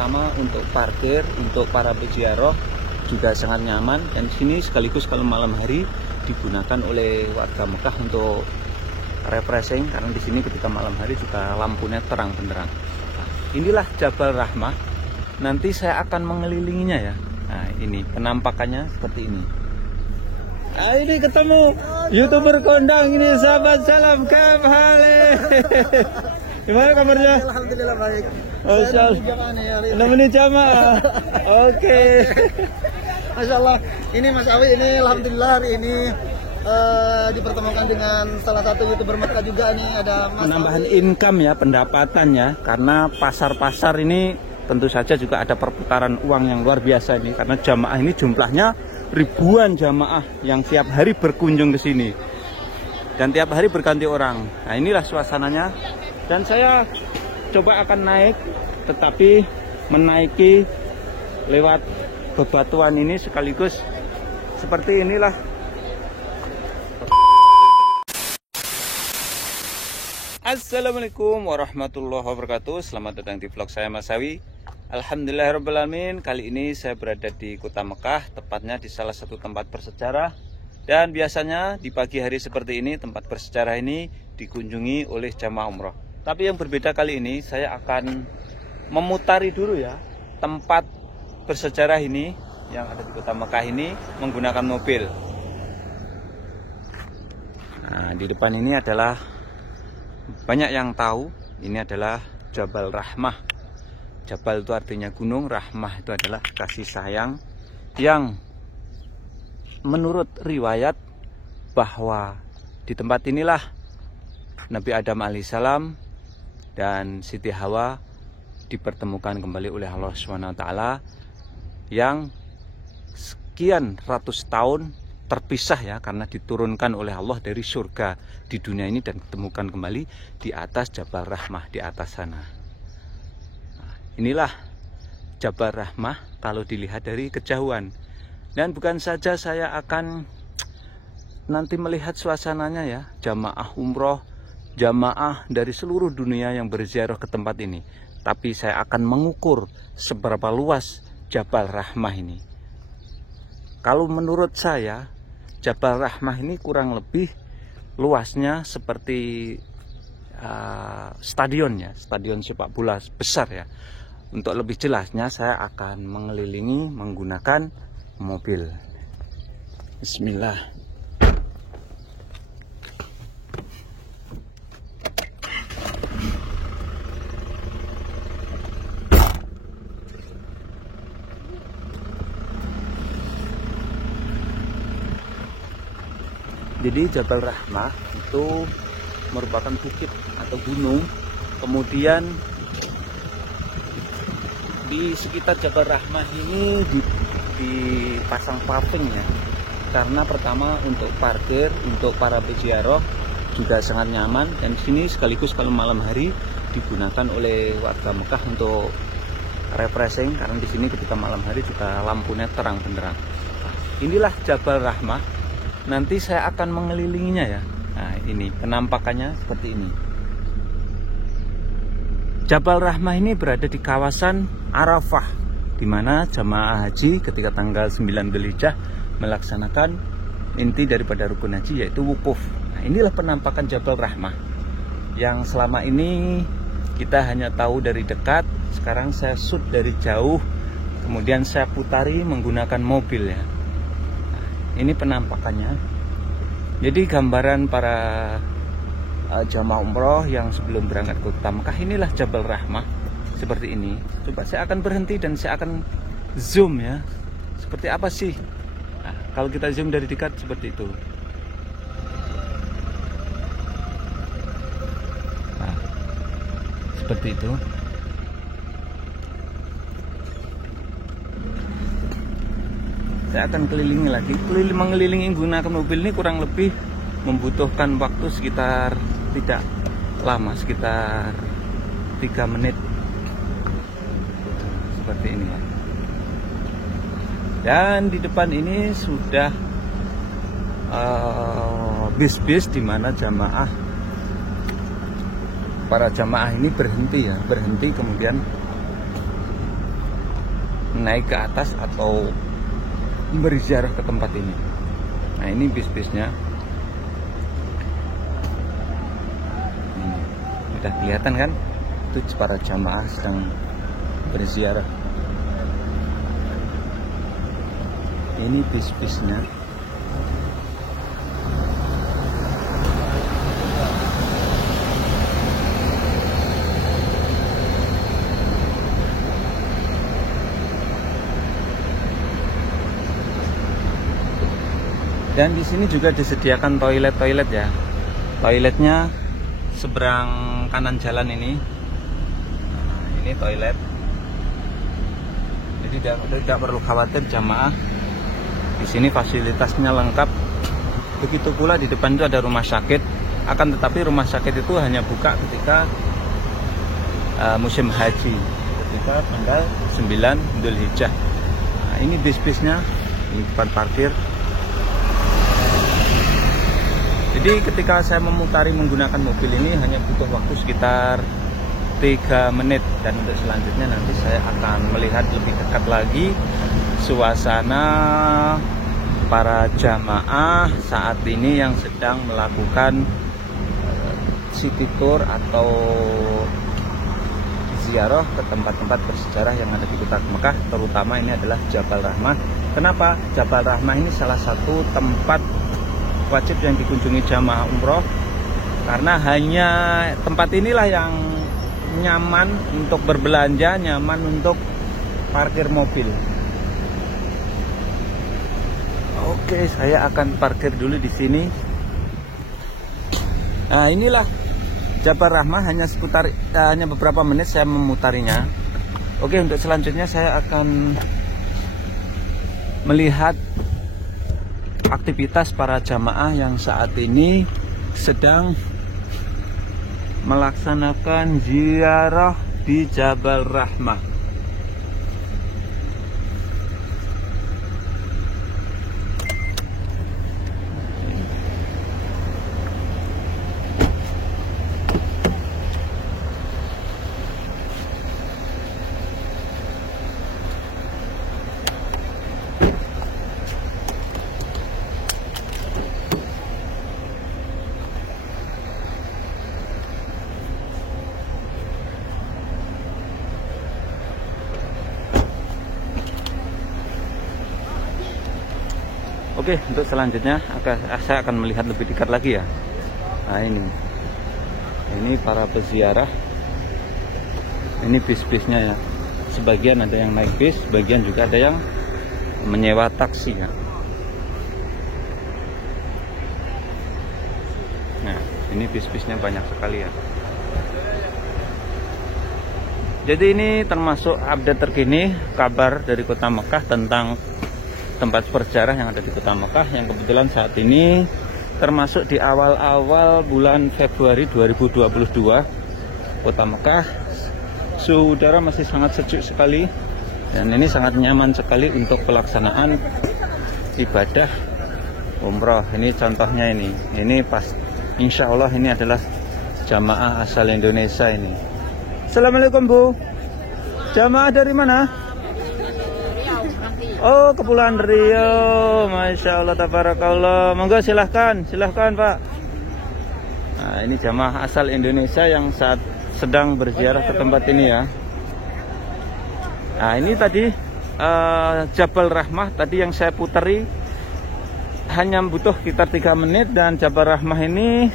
pertama untuk parkir, untuk para peziarah juga sangat nyaman, dan di sini sekaligus kalau malam hari digunakan oleh warga Mekah untuk refreshing, karena di sini ketika malam hari juga lampunya terang benderang. Nah, inilah Jabal Rahmah. Nanti saya akan mengelilinginya ya. Nah, ini penampakannya seperti ini. Nah, ini ketemu YouTuber kondang ini, sahabat salam kembali. Gimana kabarnya? Alhamdulillah baik. Masya Allah. Namanya jamaah. Oke. Masya Allah. Ini Mas Awi, ini alhamdulillah hari ini dipertemukan dengan salah satu YouTuber Mekah juga nih, ada Mas Penambahan Awi. income ya, pendapatannya, karena pasar-pasar ini tentu saja juga ada perputaran uang yang luar biasa ini, karena jamaah ini jumlahnya ribuan jamaah yang tiap hari berkunjung ke sini dan tiap hari berganti orang. Nah, inilah suasananya, dan saya coba akan naik, tetapi menaiki lewat bebatuan ini sekaligus seperti inilah. Assalamualaikum warahmatullahi wabarakatuh. Selamat datang di vlog saya, Mas Awi. Alhamdulillahirrahmanirrahim. Kali ini saya berada di kota Mekah, tepatnya di salah satu tempat bersejarah. Dan biasanya di pagi hari seperti ini, tempat bersejarah ini dikunjungi oleh jamaah umroh. Tapi yang berbeda kali ini, saya akan memutari dulu ya tempat bersejarah ini yang ada di kota Mekah ini menggunakan mobil. Nah, di depan ini adalah, banyak yang tahu, ini adalah Jabal Rahmah. Jabal itu artinya gunung, Rahmah itu adalah kasih sayang, yang menurut riwayat bahwa di tempat inilah Nabi Adam alaihissalam dan Siti Hawa dipertemukan kembali oleh Allah SWT, yang sekian ratus tahun terpisah ya, karena diturunkan oleh Allah dari surga di dunia ini dan ditemukan kembali di atas Jabal Rahmah di atas sana. Nah, inilah Jabal Rahmah kalau dilihat dari kejauhan. Dan bukan saja saya akan nanti melihat suasananya ya, jamaah umroh, jamaah dari seluruh dunia yang berziarah ke tempat ini, tapi saya akan mengukur seberapa luas Jabal Rahmah ini. Kalau menurut saya, Jabal Rahmah ini kurang lebih luasnya seperti stadion ya, stadion sepak bola besar ya. Untuk lebih jelasnya saya akan mengelilingi menggunakan mobil. Bismillah. Jadi Jabal Rahmah itu merupakan bukit atau gunung. Kemudian di sekitar Jabal Rahmah ini dipasang paving ya. Karena pertama untuk parkir, untuk para peziarah juga sangat nyaman, dan di sini sekaligus kalau malam hari digunakan oleh warga Mekah untuk refreshing, karena di sini ketika malam hari juga lampunya terang benderang. Nah, inilah Jabal Rahmah. Nanti saya akan mengelilinginya ya. Nah, ini penampakannya seperti ini. Jabal Rahmah ini berada di kawasan Arafah, di mana jamaah haji ketika tanggal 9 Dzulhijjah melaksanakan inti daripada rukun haji, yaitu wukuf. Nah, inilah penampakan Jabal Rahmah yang selama ini kita hanya tahu dari dekat. Sekarang saya shoot dari jauh, kemudian saya putari menggunakan mobil ya. Ini penampakannya. Jadi gambaran para jamaah umroh yang sebelum berangkat ke kota Mekah, inilah Jabal Rahmah seperti ini. Coba saya akan berhenti dan saya akan zoom ya. Seperti apa sih? Nah, kalau kita zoom dari dekat seperti itu. Nah, seperti itu. Saya akan kelilingi lagi, mengelilingi menggunakan mobil ini kurang lebih membutuhkan waktu sekitar, tidak lama, sekitar 3 menit seperti ini ya. Dan di depan ini sudah bis-bis di mana para jamaah ini berhenti ya, berhenti kemudian naik ke atas atau berziarah ke tempat ini. Nah, ini bis-bisnya. Udah kelihatan kan? Itu para jamaah sedang berziarah. Ini bis-bisnya. Dan di sini juga disediakan toilet ya. Toiletnya seberang kanan jalan ini. Nah, ini toilet. Jadi tidak perlu khawatir jamaah. Di sini fasilitasnya lengkap. Begitu pula di depan itu ada rumah sakit. Akan tetapi rumah sakit itu hanya buka ketika musim haji, ketika tanggal 9 Dzulhijjah. Nah, ini bis-bisnya, ini tempat parkir. Jadi ketika saya memutari menggunakan mobil ini hanya butuh waktu sekitar 3 menit. Dan untuk selanjutnya nanti saya akan melihat lebih dekat lagi suasana para jamaah saat ini yang sedang melakukan city tour atau ziarah ke tempat-tempat bersejarah yang ada di kota Mekah. Terutama ini adalah Jabal Rahmah. Kenapa? Jabal Rahmah ini salah satu tempat wajib yang dikunjungi jamaah umroh, karena hanya tempat inilah yang nyaman untuk berbelanja, nyaman untuk parkir mobil. Oke, saya akan parkir dulu di sini. Nah, inilah Jabal Rahmah, hanya beberapa menit saya memutarinya. Oke, untuk selanjutnya saya akan melihat aktivitas para jamaah yang saat ini sedang melaksanakan ziarah di Jabal Rahmah. Oke, untuk selanjutnya saya akan melihat lebih dekat lagi ya. Nah, ini para peziarah. Ini bis-bisnya ya. Sebagian ada yang naik bis, sebagian juga ada yang menyewa taksi ya. Nah, ini bis-bisnya banyak sekali ya. Jadi ini termasuk update terkini kabar dari kota Mekah tentang tempat bersejarah yang ada di kota Mekah, yang kebetulan saat ini termasuk di awal-awal bulan Februari 2022. Kota Mekah suhu udara masih sangat sejuk sekali, dan ini sangat nyaman sekali untuk pelaksanaan ibadah umroh. Ini contohnya ini pas, insya Allah ini adalah jamaah asal Indonesia ini. Assalamualaikum Bu, jamaah dari mana? Oh, Kepulauan Riau. Masya Allah, tabarakallah. Monggo silahkan Pak. Nah, ini jamaah asal Indonesia yang saat sedang berziarah ke tempat ini ya. Nah, ini tadi Jabal Rahmah tadi yang saya putari hanya butuh sekitar 3 menit. Dan Jabal Rahmah ini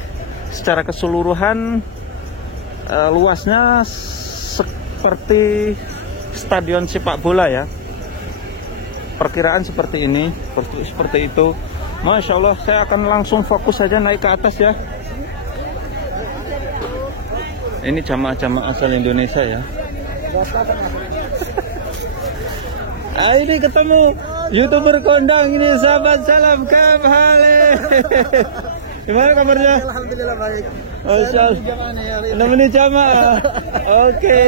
secara keseluruhan luasnya seperti stadion sepak bola ya. Perkiraan seperti ini, seperti itu. Masya Allah, saya akan langsung fokus saja naik ke atas ya. Ini jamaah-jamaah asal Indonesia ya. Ini ketemu YouTuber kondang ini, sahabat salam kabhale. Gimana kabarnya? Alhamdulillah baik. Masya Allah. Menemani jamaah. Oke.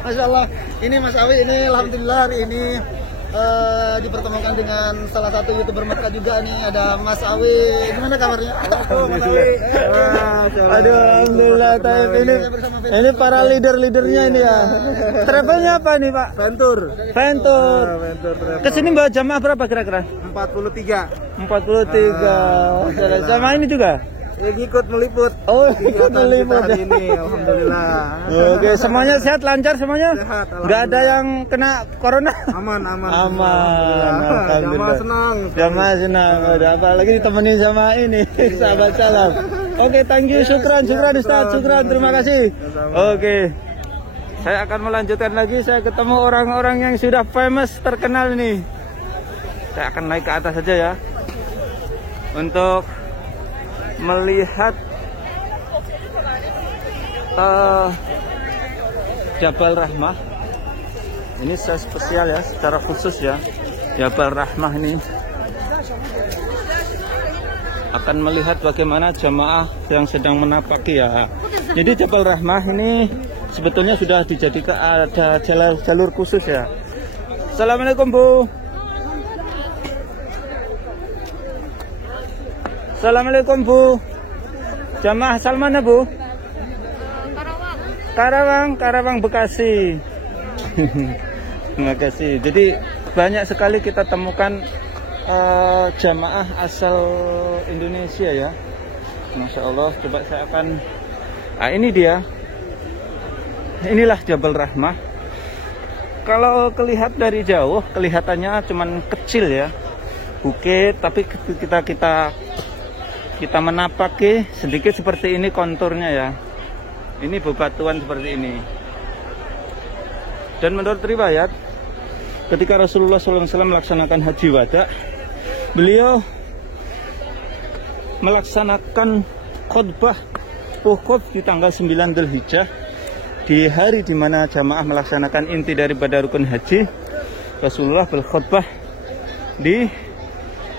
Masya Allah. Ini Mas Awi ini alhamdulillah hari ini dipertemukan dengan salah satu YouTuber Mekah juga nih, ada Mas Awi. Gimana kabarnya? Mas Awi. Aduh, alhamdulillah. Ini para leadernya ini ya. Travelnya apa nih Pak? Ventur. Kesini bawa jamaah berapa kira-kira? 43. 43. Sama ini juga? Ya, ikut meliput. Oh, ikut meliput hari ini, alhamdulillah. Oke, semuanya sehat, lancar semuanya? Sehat, nggak ada yang kena corona? Aman. Alhamdulillah. Jamaah senang. Udah apalagi ditemenin sama ini sahabat salam. Oke, thank you, syukran Ustaz, terima kasih. Oke. Saya akan melanjutkan lagi, saya ketemu orang-orang yang sudah famous, terkenal ini. Saya akan naik ke atas saja ya. Untuk melihat Jabal Rahmah. Ini saya spesial ya, secara khusus ya. Jabal Rahmah ini akan melihat bagaimana jamaah yang sedang menapaki ya. Jadi Jabal Rahmah ini sebetulnya sudah dijadikan ada jalur khusus ya. Assalamualaikum Bu. Assalamualaikum Bu. Jamaah asal mana Bu? Karawang Bekasi. Terima kasih. Jadi banyak sekali kita temukan jamaah asal Indonesia ya. Masya Allah. Coba saya akan. Ini dia. Inilah Jabal Rahmah. Kalau kelihatan dari jauh, kelihatannya cuman kecil ya, bukit. Tapi kita menapaki sedikit seperti ini konturnya ya. Ini bebatuan seperti ini. Dan menurut riwayat, ketika Rasulullah SAW melaksanakan haji wada, beliau melaksanakan khutbah wukuf di tanggal 9 Dzulhijjah, di hari di mana jamaah melaksanakan inti daripada rukun haji. Rasulullah berkhutbah di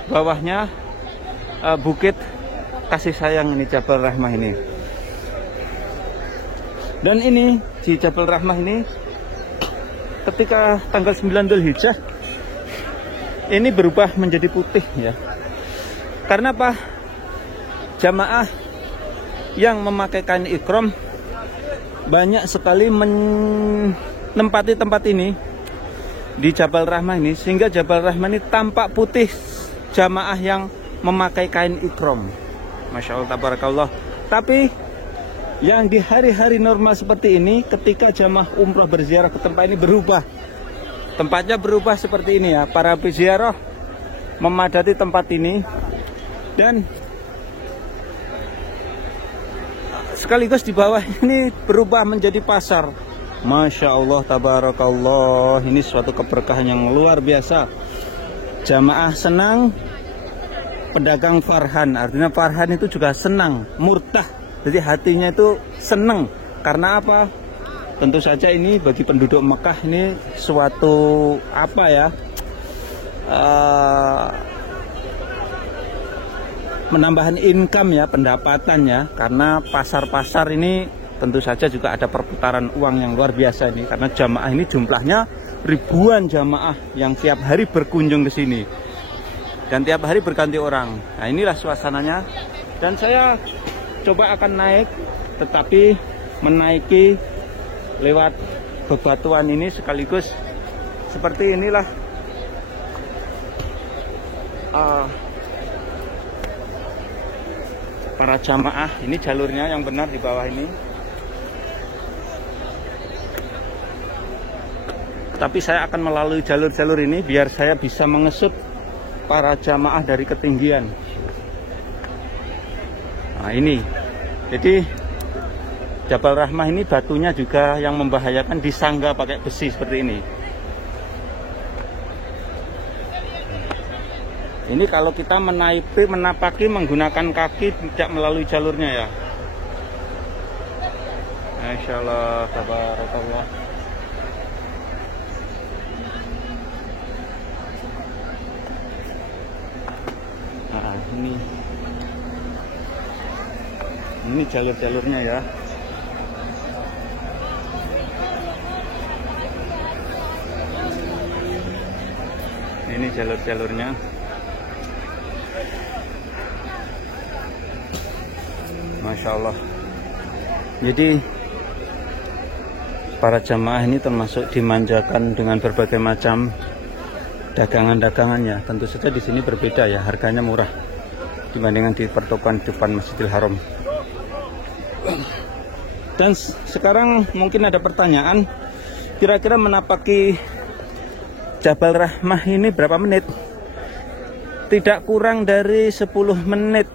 bawahnya bukit kasih sayang ini, Jabal Rahmah ini. Dan ini di Jabal Rahmah ini ketika tanggal 9 Dzulhijjah ini berubah menjadi putih ya. Karena apa? Jamaah yang memakai kain ikram banyak sekali menempati tempat ini di Jabal Rahmah ini, sehingga Jabal Rahmah ini tampak putih jamaah yang memakai kain ikram. Masya Allah, tabarakallah. Tapi yang di hari-hari normal seperti ini, ketika jamaah umroh berziarah ke tempat ini berubah. Tempatnya berubah seperti ini ya. Para peziarah memadati tempat ini dan sekaligus di bawah ini berubah menjadi pasar. Masya Allah, tabarakallah. Ini suatu keberkahan yang luar biasa. Jamaah senang, pedagang farhan. Artinya farhan itu juga senang, murtah. Jadi hatinya itu senang. Karena apa? Tentu saja ini bagi penduduk Mekah ini suatu apa ya? Menambahkan income ya, pendapatan ya. Karena pasar-pasar ini tentu saja juga ada perputaran uang yang luar biasa ini. Karena jamaah ini jumlahnya ribuan jamaah yang tiap hari berkunjung ke sini. Dan tiap hari berganti orang. Nah, inilah suasananya. Dan saya coba akan naik, tetapi menaiki lewat bebatuan ini sekaligus seperti inilah para jamaah. Ini jalurnya yang benar di bawah ini. Tapi saya akan melalui jalur-jalur ini biar saya bisa mengesut para jamaah dari ketinggian. Nah ini, jadi Jabal Rahmah ini batunya juga yang membahayakan, disangga pakai besi seperti ini. Ini kalau kita menapaki menggunakan kaki, tidak melalui jalurnya ya. Masya Allah, tabarakallah. Nah, ini jalur-jalurnya ya. Ini jalur-jalurnya. Masya Allah. Jadi para jamaah ini termasuk dimanjakan dengan berbagai macam dagangan-dagangannya. Tentu saja di sini berbeda ya, harganya murah dibandingkan di pertokoan depan Masjidil Haram. Dan sekarang mungkin ada pertanyaan, kira-kira menapaki Jabal Rahmah ini berapa menit? Tidak kurang dari 10 menit.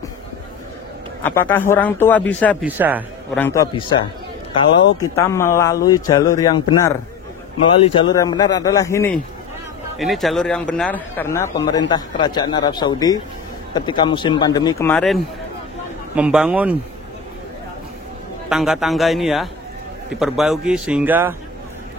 Apakah orang tua bisa? Bisa. Orang tua bisa. Kalau kita melalui jalur yang benar. Melalui jalur yang benar adalah ini. Ini jalur yang benar karena pemerintah Kerajaan Arab Saudi ketika musim pandemi kemarin membangun tangga-tangga ini ya, diperbaiki sehingga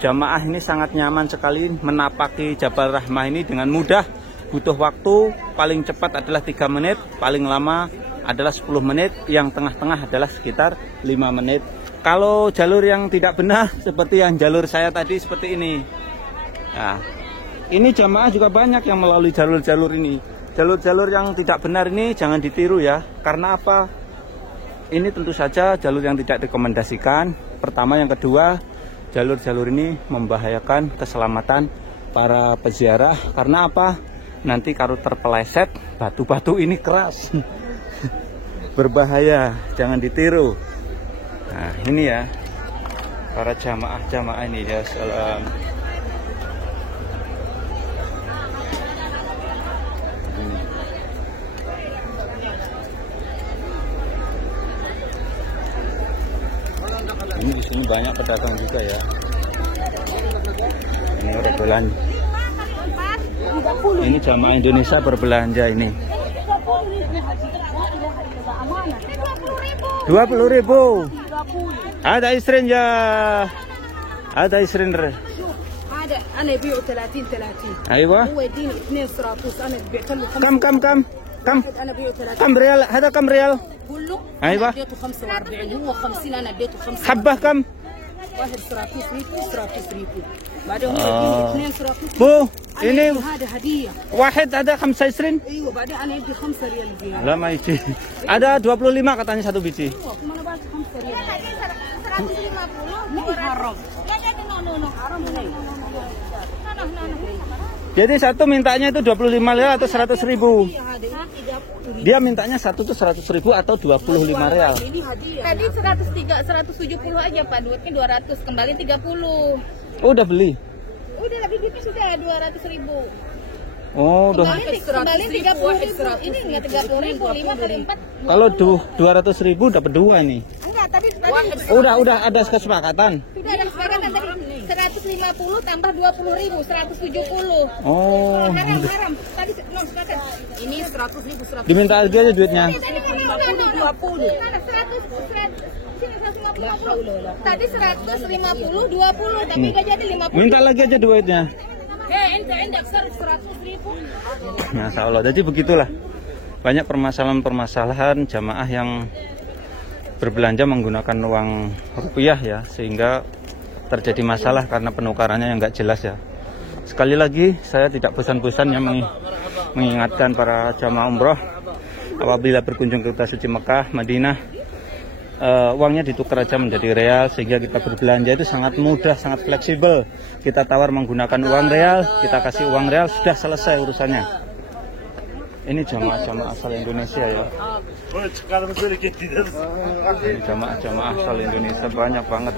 jamaah ini sangat nyaman sekali menapaki Jabal Rahmah ini dengan mudah. Butuh waktu paling cepat adalah 3 menit, paling lama adalah 10 menit, yang tengah-tengah adalah sekitar 5 menit. Kalau jalur yang tidak benar seperti yang jalur saya tadi seperti ini. Nah, ini jamaah juga banyak yang melalui jalur-jalur ini. Jalur-jalur yang tidak benar ini jangan ditiru ya. Karena apa? Ini tentu saja jalur yang tidak direkomendasikan. Pertama, yang kedua, jalur-jalur ini membahayakan keselamatan para peziarah. Karena apa? Nanti kalau terpeleset, batu-batu ini keras. Berbahaya, jangan ditiru. Nah, ini ya para jamaah-jamaah ini ya. Salam. Ini di sini banyak pedagang juga ya. Ini orang belanja. Ini jamaah Indonesia berbelanja ini. 20.000. Ada istrin ya. Ada istrin. هذا انا ابيعه 30. ايوه. هو يديني 2 سراطوس انا بعت له 5. كم انا ابيعه 30. كم ريال؟ هذا كم ريال؟ كله ايوه. اديته 45 هو 50 انا اديته 5. حبه كم؟ واحد سراطوس ريبو بعدين هو يديني 2 سراطوس. Bu, ini هذا هديه. واحد ada 25. ايوه بعدين انا ادي 5 ريال زياده. Lama isi. Ada 25 katanya satu biji. ايوه ما انا باخذ 5 ريال. 150 مو حرام. لا حرام هنا. Jadi satu mintanya itu 25 real atau 100.000. Dia mintanya satu tuh 100.000 atau 25 real. Tadi 170 aja Pak, duitnya 200, kembali 30. Oh, udah beli? Udah lebih duitnya sudah 200.000. Oh, udah. Kembali 30.000. Ini enggak 30.000, 5 kali 4. Kalau 200.000 dapat 2 ini. Enggak, tadi Udah ada kesepakatan. sudah ada kesepakatan tadi 150 tambah 20.000, 170. Oh. Haram. Tadi sepakat. Ini 100.000, 100. Diminta lagi aja duitnya. 20. Tadi 150, 20, tapi enggak jadi 50. Minta lagi aja duitnya. Ente 100.000. Masya Allah. Jadi begitulah. Banyak permasalahan-permasalahan jamaah yang berbelanja menggunakan uang rupiah ya, sehingga terjadi masalah karena penukarannya yang nggak jelas ya. Sekali lagi saya tidak bosan-bosan ya mengingatkan para jamaah umroh apabila berkunjung ke Kota Suci Mekah, Madinah, uangnya ditukar aja menjadi real sehingga kita berbelanja itu sangat mudah, sangat fleksibel. Kita tawar menggunakan uang real, kita kasih uang real, sudah selesai urusannya. Ini jamaah-jamaah asal Indonesia ya. Ini jamaah-jamaah asal Indonesia banyak banget.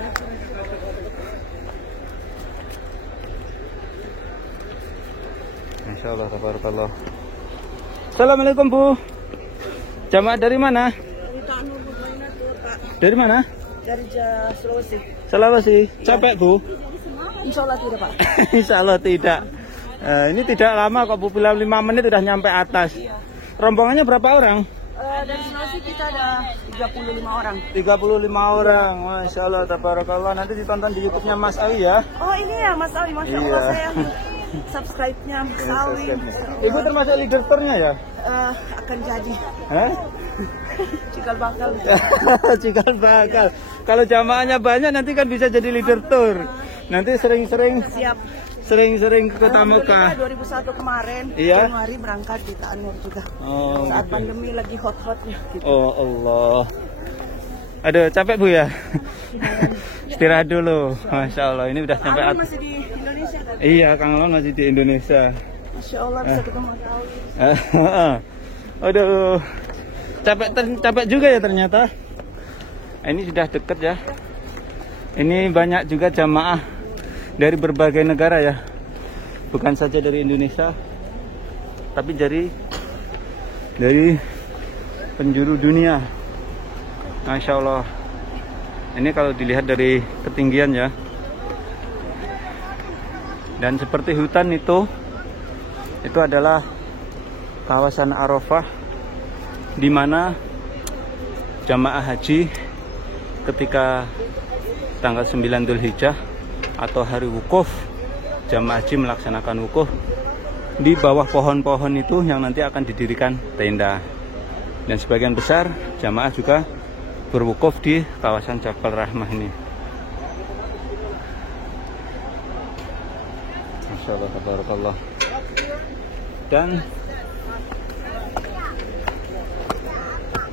Masya Allah, tabarakallah. Assalamualaikum Bu. Jamaah dari mana? Dari mana? Dari Sulawesi. Sulawesi. Capek Bu? Insya Allah tidak Pak. Insya Allah tidak. Ini tidak lama kok Bu, bilang 5 menit udah nyampe atas. Rombongannya berapa orang? Dari Sulawesi kita ada 35 orang. 35 orang. Masya Allah, tabarakallah. Nanti ditonton di YouTube-nya Mas Awi ya. Oh ini ya Mas Awi, Masya Allah saya subscribe-nya Mas Awi. Ibu termasuk leader tour-nya ya? Akan jadi. Hah? Cikal bakal. Cikal bakal. Kalau jamaahnya banyak nanti kan bisa jadi leader tour. Nanti sering-sering Siap. sering-sering ke Kota Mekah. 2001 kemarin, Iya. Januari berangkat di Ta'anur juga. Oh, Saat gitu. pandemi lagi hot-hotnya gitu. Oh Allah. Aduh, capek Bu ya? Istirahat dulu. Masya Allah, ini udah sampai Alun masih di Indonesia kan? Iya, Kang Lon masih di Indonesia. Masya Allah bisa ketemu Kang. Aduh, capek juga ya ternyata. Ini sudah deket ya. Ini banyak juga jamaah dari berbagai negara ya, bukan saja dari Indonesia, tapi dari penjuru dunia. Masya Allah. Ini kalau dilihat dari ketinggian ya. Dan seperti hutan itu adalah kawasan Arafah, di mana jamaah haji ketika tanggal 9 Dzulhijjah atau hari wukuf, jamaah haji melaksanakan wukuf di bawah pohon-pohon itu yang nanti akan didirikan tenda. Dan sebagian besar jamaah juga berwukuf di kawasan Jabal Rahmah ini. Masya Allah, tabarakallah. Dan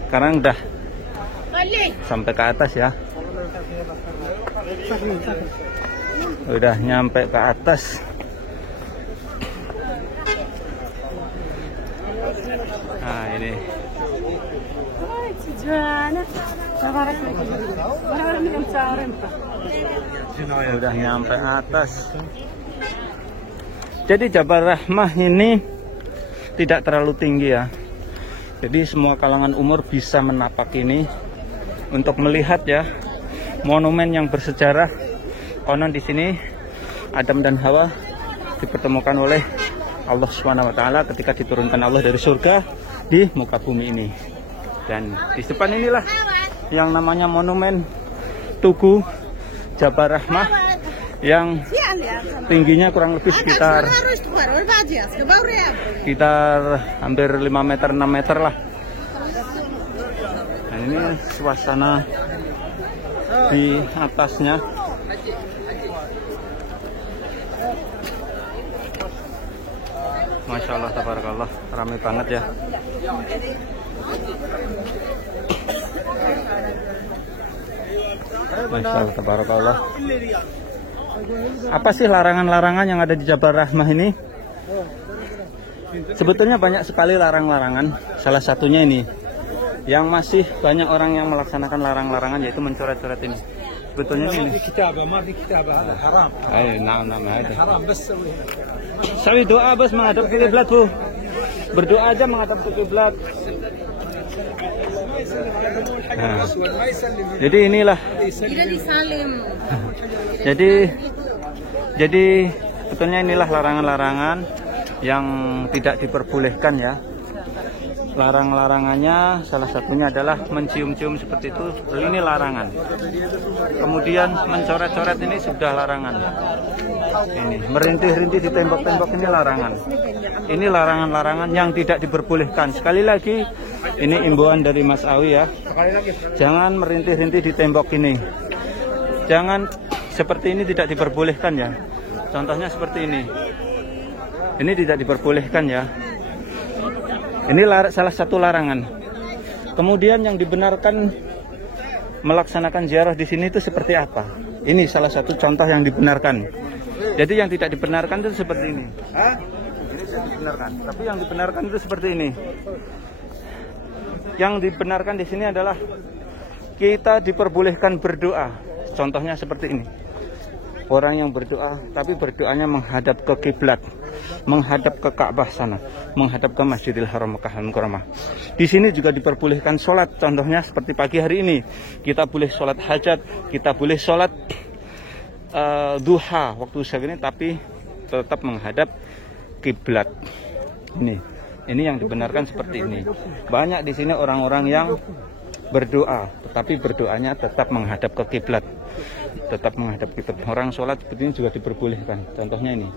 sekarang udah sampai ke atas ya. Udah nyampe ke atas. Nah ini udah nyampe atas. Jadi Jabal Rahmah ini tidak terlalu tinggi ya. Jadi semua kalangan umur bisa menapak ini untuk melihat ya monumen yang bersejarah. Konon di sini Adam dan Hawa dipertemukan oleh Allah Subhanahu wa taala ketika diturunkan Allah dari surga di muka bumi ini. Dan di depan inilah yang namanya monumen Tugu Jabal Rahmah yang tingginya kurang lebih sekitar hampir 5 meter 6 meter lah. Nah ini suasana di atasnya. Masya Allah, tabarakallah, ramai banget ya. Masya Allah, tabarakallah. Apa sih larangan-larangan yang ada di Jabal Rahmah ini? Sebetulnya banyak sekali larang-larangan. Salah satunya ini, yang masih banyak orang yang melaksanakan larang-larangan, yaitu mencoret-coret ini. Sebetulnya ini. Ayo, nah, ada. Sawi doa bos menghadap ke kiblat Bu. Berdoa aja menghadap ke kiblat. Nah, jadi inilah. Jadi sebetulnya inilah larangan-larangan yang tidak diperbolehkan ya. Larang-larangannya salah satunya adalah mencium-cium seperti itu, ini larangan. Kemudian mencoret-coret ini sudah larangan. Ini merintih-rintih di tembok-tembok ini larangan. Ini larangan-larangan yang tidak diperbolehkan. Sekali lagi ini imbauan dari Mas Awi ya. Jangan merintih-rintih di tembok ini. Jangan seperti ini, tidak diperbolehkan ya. Contohnya seperti ini. Ini tidak diperbolehkan ya. Ini salah satu larangan. Kemudian yang dibenarkan melaksanakan ziarah di sini itu seperti apa? Ini salah satu contoh yang dibenarkan. Jadi yang tidak dibenarkan itu seperti ini. Ini tidak dibenarkan. Tapi yang dibenarkan itu seperti ini. Yang dibenarkan di sini adalah kita diperbolehkan berdoa. Contohnya seperti ini. Orang yang berdoa, tapi berdoanya menghadap ke kiblat, menghadap ke Ka'bah sana, menghadap ke Masjidil Haram Makkah Al-Mukarramah. Di sini juga diperbolehkan sholat. Contohnya seperti pagi hari ini, kita boleh sholat hajat, kita boleh sholat duha waktu segini, tapi tetap menghadap kiblat. Ini yang dibenarkan seperti ini. Banyak di sini orang-orang yang berdoa, tetapi berdoanya tetap menghadap ke kiblat, tetap menghadap kiblat. Orang sholat seperti ini juga diperbolehkan. Contohnya ini,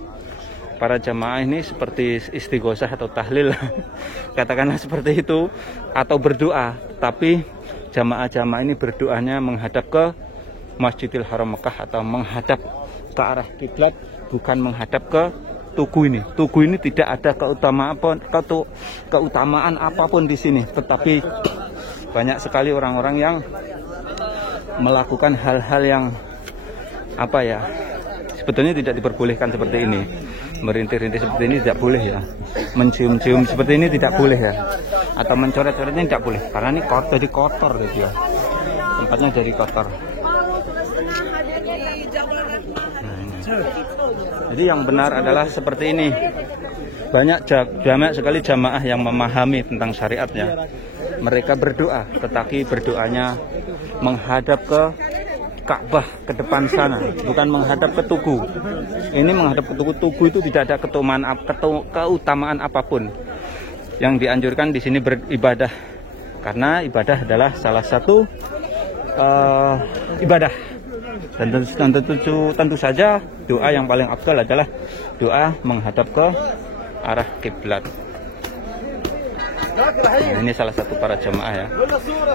para jamaah ini seperti istighosah atau tahlil, katakanlah seperti itu, atau berdoa. Tapi jamaah-jamaah ini berdoanya menghadap ke Masjidil Haram Mekah atau menghadap ke arah kiblat bukan menghadap ke Tugu ini. Tugu ini tidak ada keutamaan apapun di sini, tetapi banyak sekali orang-orang yang melakukan hal-hal yang apa ya, sebetulnya tidak diperbolehkan seperti ini. Merintih-rintih seperti ini tidak boleh ya. Mencium-cium seperti ini tidak boleh ya. Atau mencoret-coretnya tidak boleh, karena ini jadi kotor gitu ya. Tempatnya jadi kotor. Nah, ini. Jadi yang benar adalah seperti ini. Banyak sekali jamaah yang memahami tentang syariatnya. Mereka berdoa, tetapi berdoanya menghadap ke Ka'bah, ke depan sana, bukan menghadap ke Tugu. Ini menghadap ke Tugu. Tugu itu tidak ada keutamaan apapun. Yang dianjurkan di sini beribadah, karena ibadah adalah salah satu ibadah. Dan tentu saja doa yang paling afdal adalah doa menghadap ke arah kiblat. Nah, ini salah satu para jemaah ya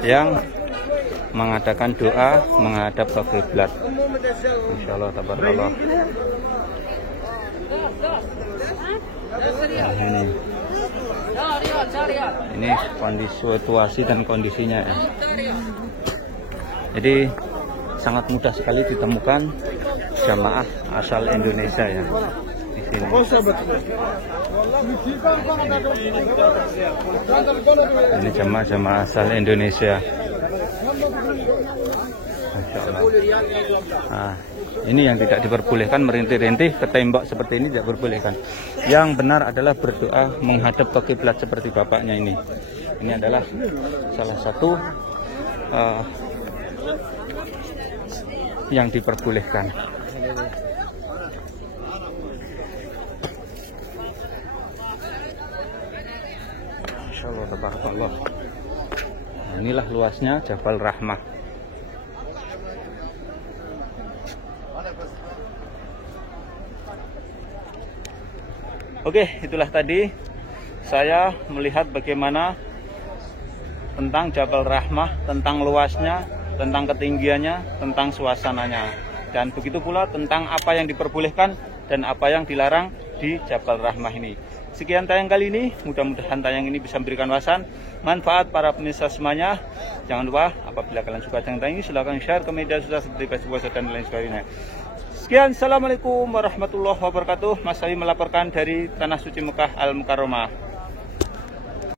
yang mengadakan doa menghadap ke kiblat. Insyaallah tabarakallah. Nah, ini kondisi situasi dan kondisinya ya. Jadi sangat mudah sekali ditemukan jamaah asal Indonesia ya di sini. Ini jamaah asal Indonesia. Masya Allah. Nah, ini yang tidak diperbolehkan, merintih-rintih ke tembok seperti ini tidak diperbolehkan. Yang benar adalah berdoa menghadap ke kiblat seperti bapaknya ini. Ini adalah salah satu yang diperbolehkan. Insyaallah tabarakallah. Nah, inilah luasnya Jabal Rahmah. Oke, itulah tadi saya melihat bagaimana tentang Jabal Rahmah, tentang luasnya, tentang ketinggiannya, tentang suasananya, dan begitu pula tentang apa yang diperbolehkan dan apa yang dilarang di Jabal Rahmah ini. Sekian tayang kali ini, mudah-mudahan tayang ini bisa memberikan wawasan, manfaat para pemirsa semuanya. Jangan lupa apabila kalian suka dengan tayang ini, silahkan share ke media sosial seperti Facebook, WhatsApp, dan lain sebagainya. Sekian, assalamualaikum warahmatullahi wabarakatuh. Mas Sawi melaporkan dari Tanah Suci Mekah Al Mukarramah.